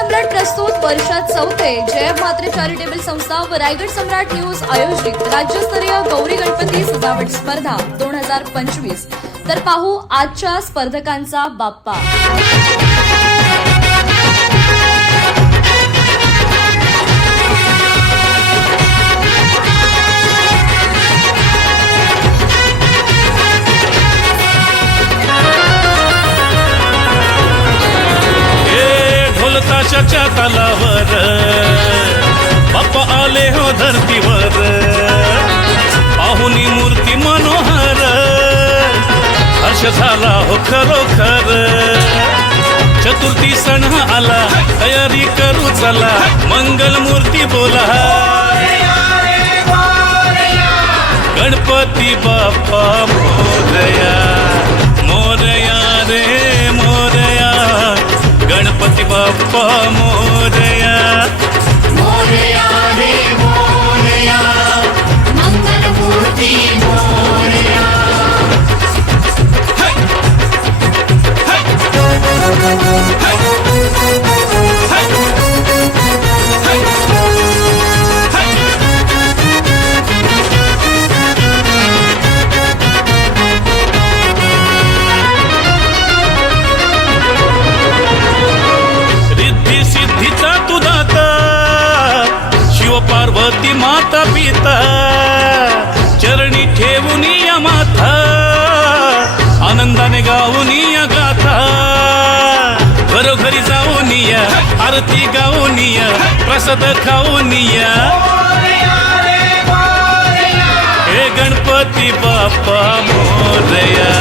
सम्राट प्रस्तुत वर्षात चौथे जय म्हात्रे चॅरिटेबल संस्था व रायगड सम्राट न्यूज आयोजित राज्यस्तरीय गौरी गणपती सजावट स्पर्धा 2025। तर पाहू आजच्या स्पर्धकांचा बाप्पा। ताशाच्या तालावर बाप्पा आले हो धरतीवर, पाहुनी मूर्ती मनोहर, हर्ष झाला हो खरोखर। चतुर्थी सण आला, तयारी करू चला, मंगल मूर्ती बोला, गणपती बाप्पा मोरया, मोरया रे मोरया, गणपती बाप्पा मोरया, मोरया रे मोरया, मंगल मूर्ती मोरया। पार्वती माता पिता चरणी ठेवून या माथा, आनंदाने गाऊन या गाथा, घरोघरी जाऊन या, आरती गाऊन या, प्रसाद खाऊन या, हे गणपती बाप्पा मोरया।